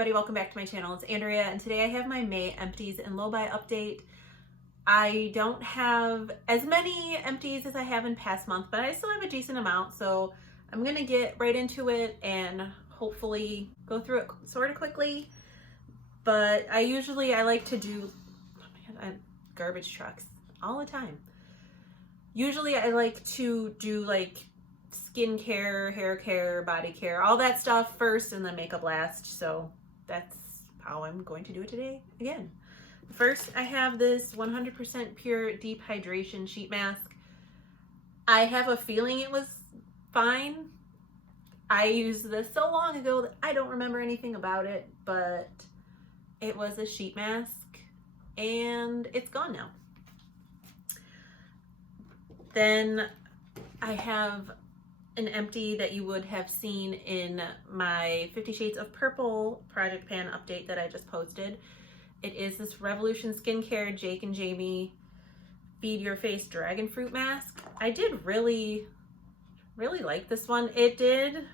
everybody, welcome back to my channel. It's Andrea, and today I have my May empties and low buy update. I don't have as many empties as I have in past month, but I still have a decent amount, so I'm gonna get right into it and hopefully go through it sort of quickly. But I like to do, oh my God, garbage trucks all the time. Usually I like to do like skincare, hair care, body care, all that stuff first and then makeup last. So that's how I'm going to do it today again. First, I have this 100% pure deep hydration sheet mask. I have a feeling it was fine. I used this so long ago that I don't remember anything about it, but it was a sheet mask and it's gone now. Then I have an empty that you would have seen in my 50 Shades of Purple project pan update that I just posted. It is this Revolution Skincare Jake and Jamie Feed Your Face Dragon Fruit Mask. I did really like this one. It did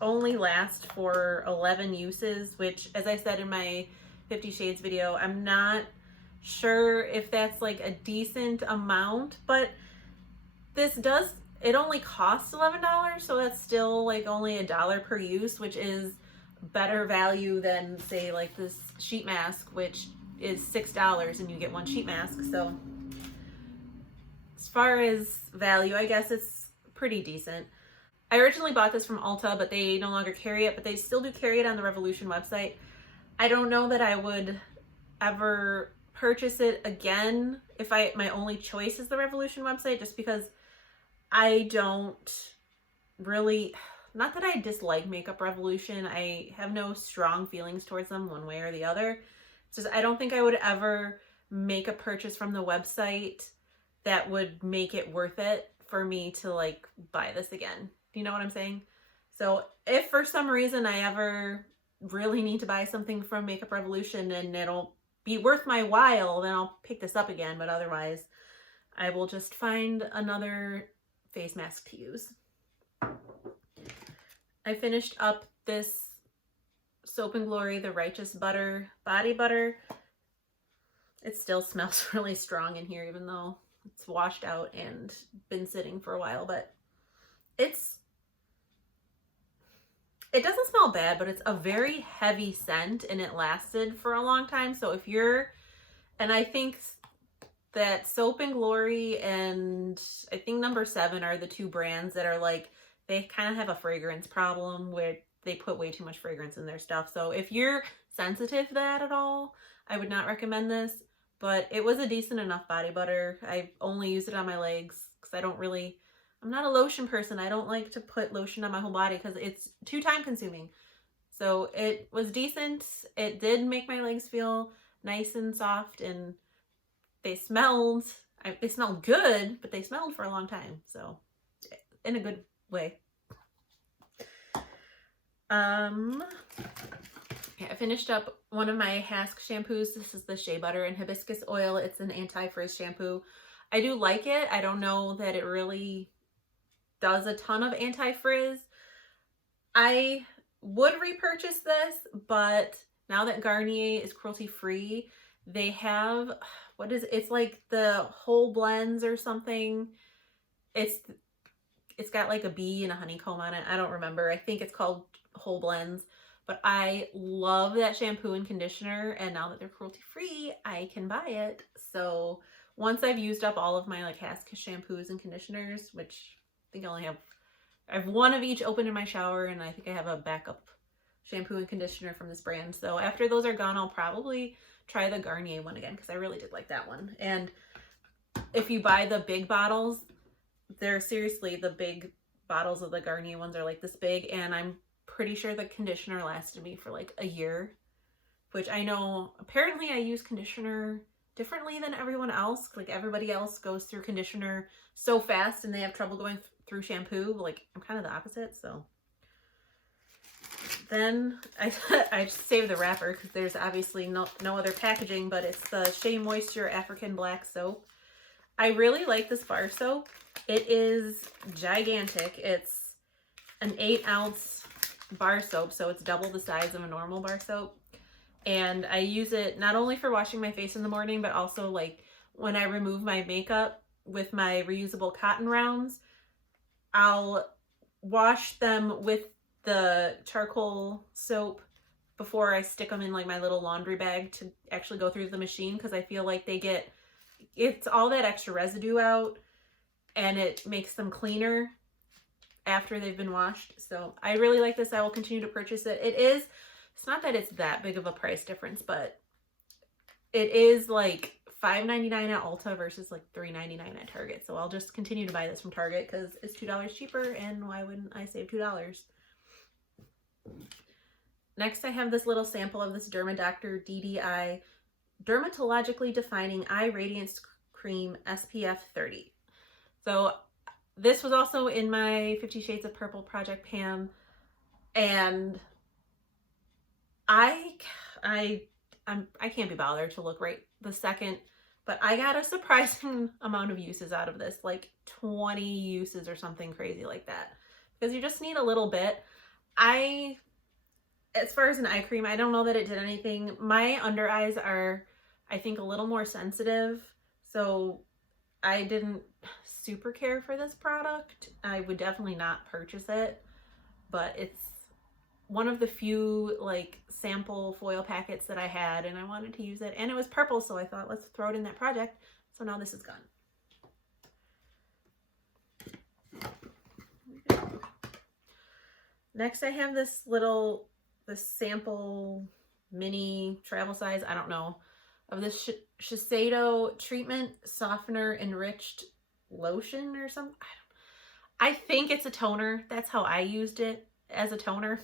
only last for 11 uses, which, as I said in my 50 Shades video, I'm not sure if that's like a decent amount, but this does, it only costs $11, so that's still like only $1 per use, which is better value than say like this sheet mask, which is $6 and you get one sheet mask. So as far as value, I guess it's pretty decent. I originally bought this from Ulta, but they no longer carry it, but they still do carry it on the Revolution website. I don't know that I would ever purchase it again if my only choice is the Revolution website, just because I don't really, not that I dislike Makeup Revolution. I have no strong feelings towards them one way or the other. It's just, I don't think I would ever make a purchase from the website that would make it worth it for me to like buy this again. Do you know what I'm saying? So if for some reason I ever really need to buy something from Makeup Revolution and it'll be worth my while, then I'll pick this up again. But otherwise, I will just find another face mask to use. I finished up this Soap & Glory The Righteous Butter Body Butter. It still smells really strong in here, even though it's washed out and been sitting for a while, but it doesn't smell bad, but it's a very heavy scent and it lasted for a long time. So if you're, and I think that Soap & Glory and I think Number 7 are the two brands that are like, they kind of have a fragrance problem where they put way too much fragrance in their stuff. So if you're sensitive to that at all, I would not recommend this, but it was a decent enough body butter. I only use it on my legs because I'm not a lotion person. I don't like to put lotion on my whole body because it's too time consuming. So it was decent. It did make my legs feel nice and soft, and they smelled good, but they smelled for a long time. So in a good way. Yeah, I finished up one of my Hask shampoos. This is the Shea Butter and Hibiscus Oil. It's an anti-frizz shampoo. I do like it. I don't know that it really does a ton of anti-frizz. I would repurchase this, but now that Garnier is cruelty-free, they have, it's like the whole blends or something. It's got like a bee and a honeycomb on it. I don't remember. I think it's called Whole Blends, but I love that shampoo and conditioner, and now that they're cruelty-free, I can buy it. So once I've used up all of my like Hask shampoos and conditioners, which I think I have one of each open in my shower, and I think I have a backup shampoo and conditioner from this brand. So after those are gone, I'll probably try the Garnier one again because I really did like that one. And if you buy the big bottles, they're seriously, the big bottles of the Garnier ones are like this big, and I'm pretty sure the conditioner lasted me for like a year, which I know apparently I use conditioner differently than everyone else. Like everybody else goes through conditioner so fast and they have trouble going through shampoo. Like I'm kind of the opposite. So then I saved the wrapper because there's obviously no other packaging, but it's the Shea Moisture African Black Soap. I really like this bar soap. It is gigantic. It's an 8-ounce bar soap, so it's double the size of a normal bar soap. And I use it not only for washing my face in the morning, but also like when I remove my makeup with my reusable cotton rounds, I'll wash them with the charcoal soap before I stick them in like my little laundry bag to actually go through the machine, because I feel like it's all that extra residue out and it makes them cleaner after they've been washed. So I really like this. I will continue to purchase it. It's not that it's that big of a price difference, but it is like $5.99 at Ulta versus like $3.99 at Target. So I'll just continue to buy this from Target because it's $2 cheaper, and why wouldn't I save $2? Next, I have this little sample of this DermaDoctor DDI Dermatologically Defining Eye Radiance Cream SPF 30. So this was also in my 50 Shades of Purple project pan, and I can't be bothered to look right the second, but I got a surprising amount of uses out of this, like 20 uses or something crazy like that, because you just need a little bit. As far as an eye cream, I don't know that it did anything. My under eyes are, I think, a little more sensitive, so I didn't super care for this product. I would definitely not purchase it, but it's one of the few like sample foil packets that I had, and I wanted to use it, and it was purple, so I thought, let's throw it in that project. So now this is gone. Next, I have this sample mini travel size, I don't know, of this Shiseido Treatment Softener Enriched Lotion or something. I think it's a toner. That's how I used it, as a toner.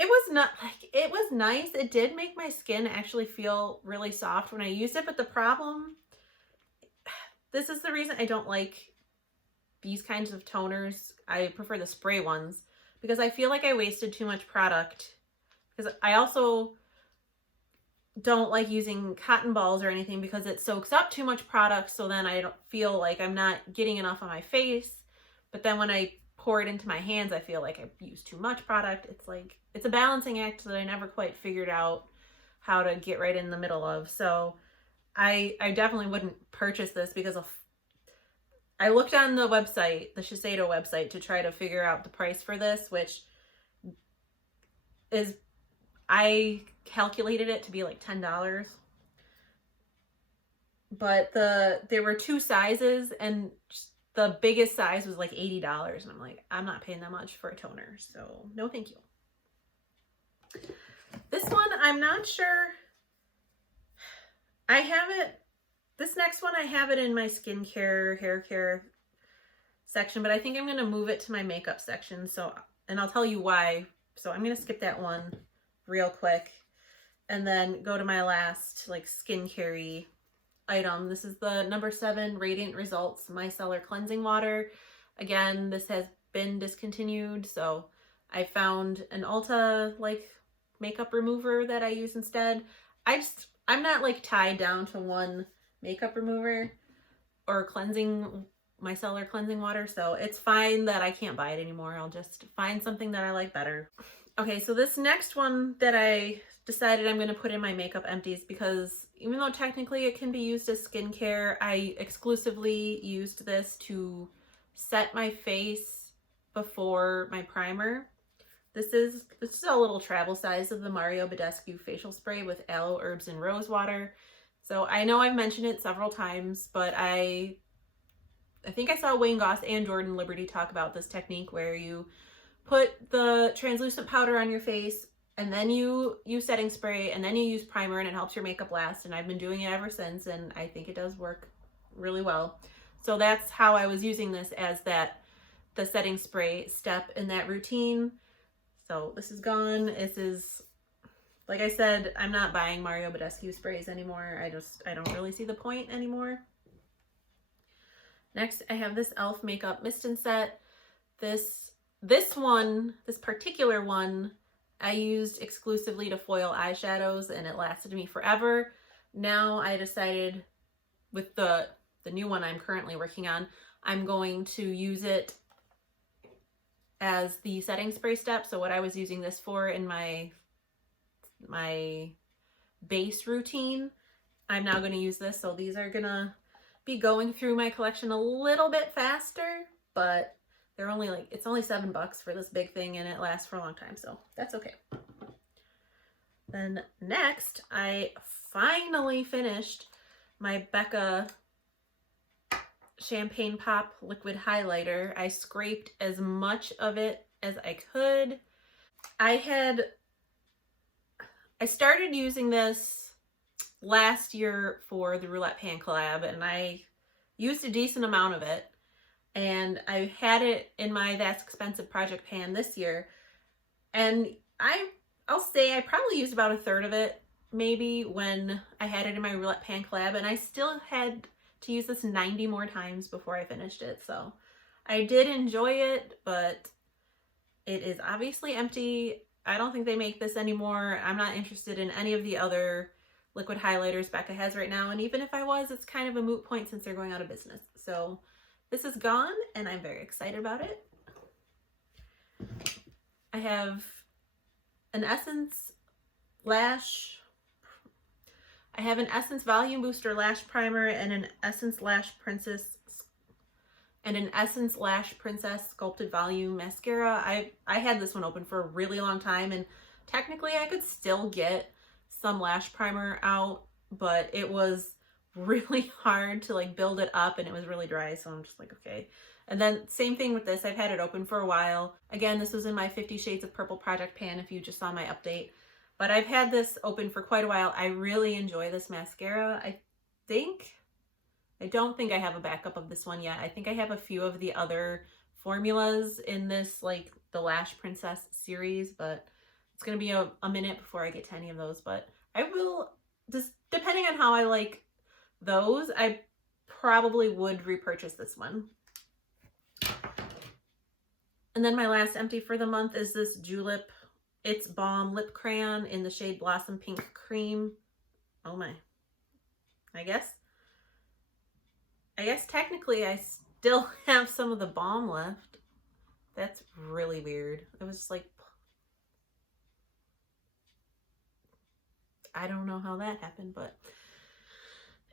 It was nice. It did make my skin actually feel really soft when I used it, but the problem, this is the reason I don't like these kinds of toners. I prefer the spray ones, because I feel like I wasted too much product, because I also don't like using cotton balls or anything because it soaks up too much product, so then I don't feel like I'm not getting enough on my face. But then when I pour it into my hands, I feel like I've used too much product. It's a balancing act that I never quite figured out how to get right in the middle of. So I definitely wouldn't purchase this, because I looked on the website, the Shiseido website, to try to figure out the price for this, which is, I calculated it to be like $10. But there were two sizes, and the biggest size was like $80, and I'm like, I'm not paying that much for a toner, so no thank you. This one, I'm not sure. I have it, this next one, I have it in my skincare, hair care section, but I think I'm going to move it to my makeup section, so, and I'll tell you why. So I'm going to skip that one real quick and then go to my last like skincare item. This is the number 7 Radiant Results Micellar Cleansing Water. Again, this has been discontinued, so I found an Ulta like makeup remover that I use instead. I'm not like tied down to one makeup remover or micellar cleansing water, so it's fine that I can't buy it anymore. I'll just find something that I like better. Okay, so this next one that I decided I'm going to put in my makeup empties, because even though technically it can be used as skincare, I exclusively used this to set my face before my primer. This is a little travel size of the Mario Badescu facial spray with aloe, herbs, and rose water. So I know I've mentioned it several times, but I think I saw Wayne Goss and Jordan Liberty talk about this technique where you put the translucent powder on your face, and then you use setting spray, and then you use primer, and it helps your makeup last. And I've been doing it ever since, and I think it does work really well. So that's how I was using this, as the setting spray step in that routine. So this is gone. This is, like I said, I'm not buying Mario Badescu sprays anymore. I don't really see the point anymore. Next, I have this e.l.f. Makeup Mist and Set. This particular one, I used exclusively to foil eyeshadows, and it lasted me forever. Now I decided, with the new one I'm currently working on, I'm going to use it as the setting spray step. So what I was using this for in my base routine, I'm now going to use this. So these are going to be going through my collection a little bit faster, but they're only like, it's only $7 for this big thing and it lasts for a long time. So that's okay. Then next, I finally finished my Becca Champagne Pop liquid highlighter. I scraped as much of it as I could. I started using this last year for the roulette pan collab, and I used a decent amount of it, and I had it in my That's Expensive project pan this year, and I'll say I probably used about a third of it maybe when I had it in my roulette pan collab, and I still had to use this 90 more times before I finished it. So I did enjoy it, but it is obviously empty. I don't think they make this anymore. I'm not interested in any of the other liquid highlighters Becca has right now, and even if I was, it's kind of a moot point since they're going out of business. So this is gone, and I'm very excited about it. I have an Essence Volume Booster Lash Primer and an Essence Lash Princess Sculpted Volume Mascara. I had this one open for a really long time, and technically I could still get some lash primer out, but it was really hard to like build it up and it was really dry, so I'm just like, okay. And then same thing with this, I've had it open for a while. Again, this was in my 50 Shades of Purple project pan if you just saw my update. But I've had this open for quite a while. I really enjoy this mascara. I don't think I have a backup of this one yet. I think I have a few of the other formulas in this, like the Lash Princess series, but it's going to be a minute before I get to any of those. But I will, just depending on how I like those, I probably would repurchase this one. And then my last empty for the month is this Julep It's Balm Lip Crayon in the shade Blossom Pink Cream. Oh my. I guess technically I still have some of the balm left. That's really weird. It was just like, I don't know how that happened, but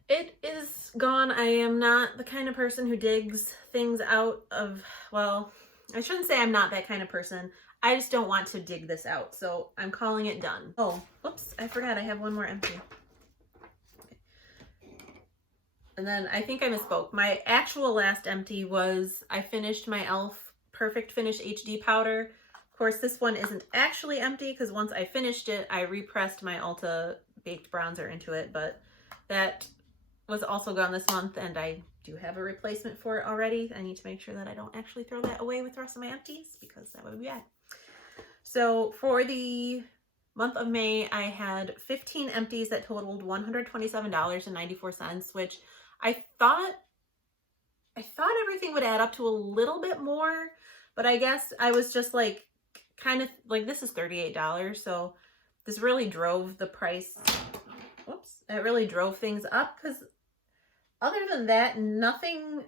it is gone. I am not the kind of person who digs things out of, well, I shouldn't say I'm not that kind of person. I just don't want to dig this out, so I'm calling it done. Oh, whoops, I forgot I have one more empty. Okay. And then I think I misspoke. My actual last empty was I finished my e.l.f. Perfect Finish HD powder. Of course, this one isn't actually empty because once I finished it, I repressed my Ulta Baked Bronzer into it, but that was also gone this month, and I do have a replacement for it already. I need to make sure that I don't actually throw that away with the rest of my empties because that would be bad. So for the month of May, I had 15 empties that totaled $127.94, which I thought everything would add up to a little bit more, but I guess I was just like, kind of like, this is $38, so this really drove the price. Whoops, it really drove things up, because other than that, nothing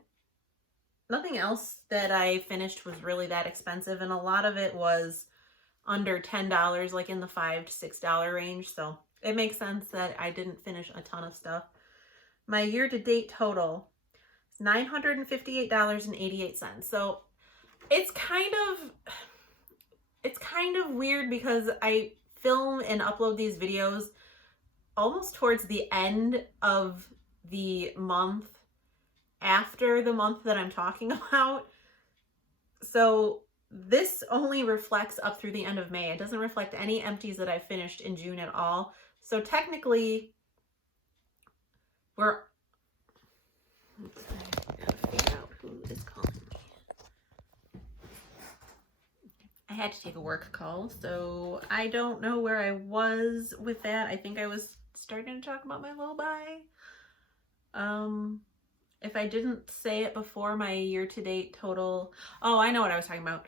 else that I finished was really that expensive, and a lot of it was under $10, like in the $5 to $6 range, so it makes sense that I didn't finish a ton of stuff. My year-to-date total is $958.88, so it's kind of weird because I film and upload these videos almost towards the end of the month after the month that I'm talking about. So this only reflects up through the end of May. It doesn't reflect any empties that I finished in June at all. So technically, I gotta figure out who is calling me. I had to take a work call, so I don't know where I was with that. I think I was starting to talk about my lullaby. If I didn't say it before, my year-to-date total, oh, I know what I was talking about.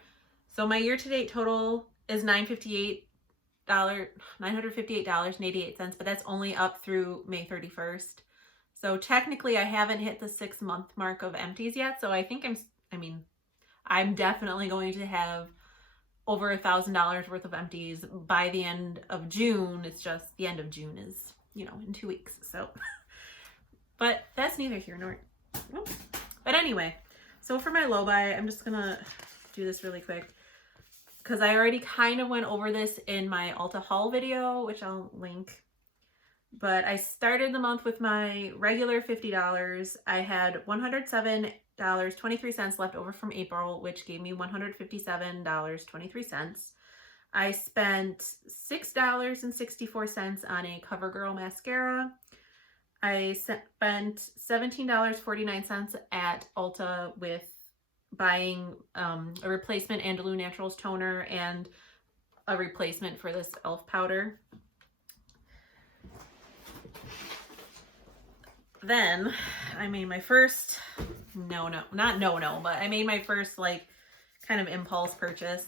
So my year-to-date total is $958.88, but that's only up through May 31st. So technically I haven't hit the 6-month mark of empties yet. So I think I'm definitely going to have over $1,000 worth of empties by the end of June. It's just the end of June is, you know, in 2 weeks. So, but that's neither here nor. But anyway, so for my low buy, I'm just gonna do this really quick because I already kind of went over this in my Ulta haul video, which I'll link. But I started the month with my regular $50. I had $107.23 left over from April, which gave me $157.23. I spent $6.64 on a CoverGirl mascara. I spent $17.49 at Ulta with buying a replacement Andalou Naturals toner and a replacement for this e.l.f. powder. Then I made my first, but I made my first like kind of impulse purchase.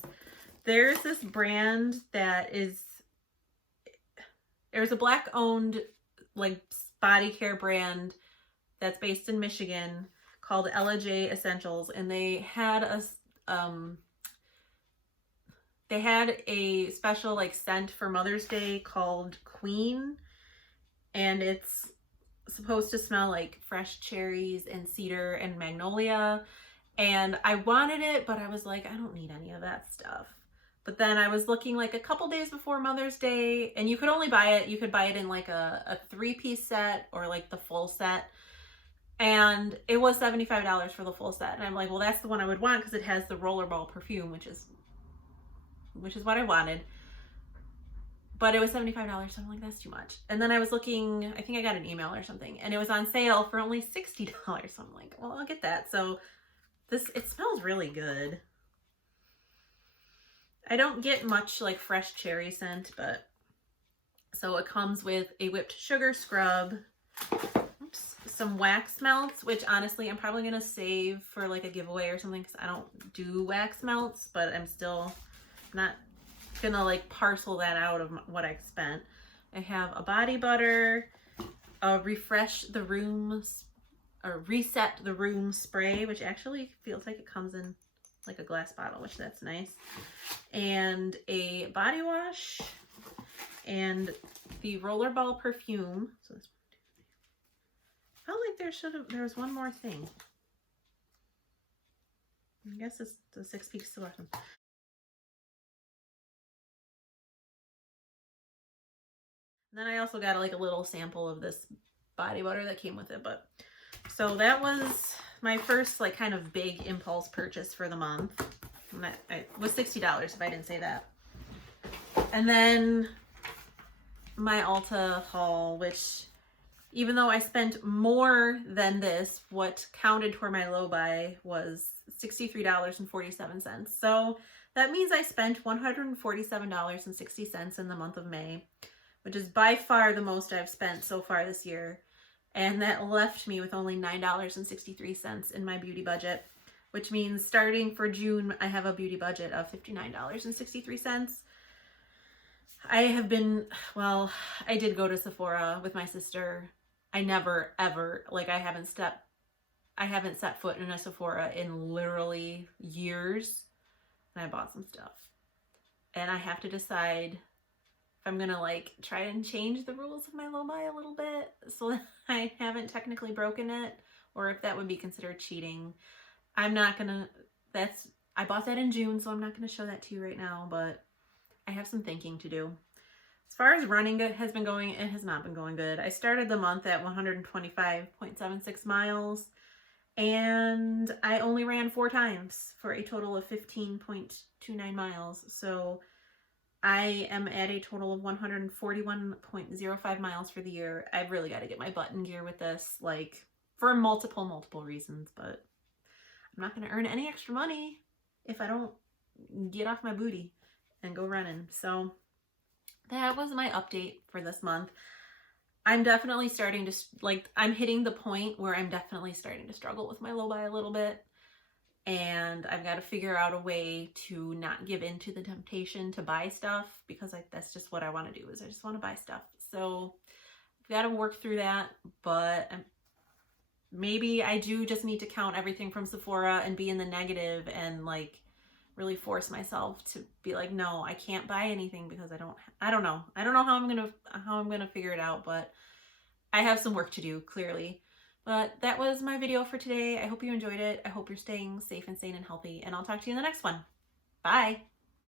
There's this brand that is, there's a black owned like body care brand that's based in Michigan called Ella J Essentials, and they had a special like scent for Mother's Day called Queen, and it's supposed to smell like fresh cherries and cedar and magnolia, and I wanted it, but I was like, I don't need any of that stuff. But then I was looking like a couple days before Mother's Day, and you could only buy it, you could buy it in like a 3-piece set or like the full set, and it was $75 for the full set. And I'm like, well, that's the one I would want because it has the rollerball perfume, which is what I wanted. But it was $75, so I'm like, that's too much. And then I was looking, I think I got an email or something, and it was on sale for only $60. So I'm like, well, I'll get that. So it smells really good. I don't get much like fresh cherry scent, but so it comes with a whipped sugar scrub, some wax melts, which honestly I'm probably gonna save for like a giveaway or something because I don't do wax melts, but I'm still not gonna like parcel that out of what I spent. I have a body butter, a reset the room spray, which actually feels like it comes in like a glass bottle, which that's nice, and a body wash, and the rollerball perfume. So this felt like there was one more thing. I guess it's the 6-piece selection. Then I also got like a little sample of this body butter that came with it. But so that was my first like kind of big impulse purchase for the month. And that was $60 if I didn't say that. And then my Ulta haul, which even though I spent more than this, what counted toward my low buy was $63.47. So that means I spent $147.60 in the month of May, which is by far the most I've spent so far this year. And that left me with only $9.63 in my beauty budget, which means starting for June, I have a beauty budget of $59.63. I did go to Sephora with my sister. I never, ever, like I haven't set foot in a Sephora in literally years. And I bought some stuff. And I have to decide if I'm gonna like try and change the rules of my low buy a little bit so that I haven't technically broken it, or if that would be considered cheating. I bought that in June, so I'm not gonna show that to you right now, but I have some thinking to do. As far as running has been going, it has not been going good. I started the month at 125.76 miles, and I only ran 4 times for a total of 15.29 miles. So I am at a total of 141.05 miles for the year. I've really got to get my butt in gear with this, like for multiple reasons, but I'm not going to earn any extra money if I don't get off my booty and go running. So that was my update for this month. I'm definitely starting to, I'm hitting the point where I'm definitely starting to struggle with my low buy a little bit. And I've got to figure out a way to not give in to the temptation to buy stuff, because that's just what I want to do, is I just want to buy stuff. So I've got to work through that, but maybe I do just need to count everything from Sephora and be in the negative and like really force myself to be like, no, I can't buy anything because I don't know how I'm gonna figure it out, but I have some work to do, clearly. But that was my video for today. I hope you enjoyed it. I hope you're staying safe and sane and healthy, and I'll talk to you in the next one. Bye.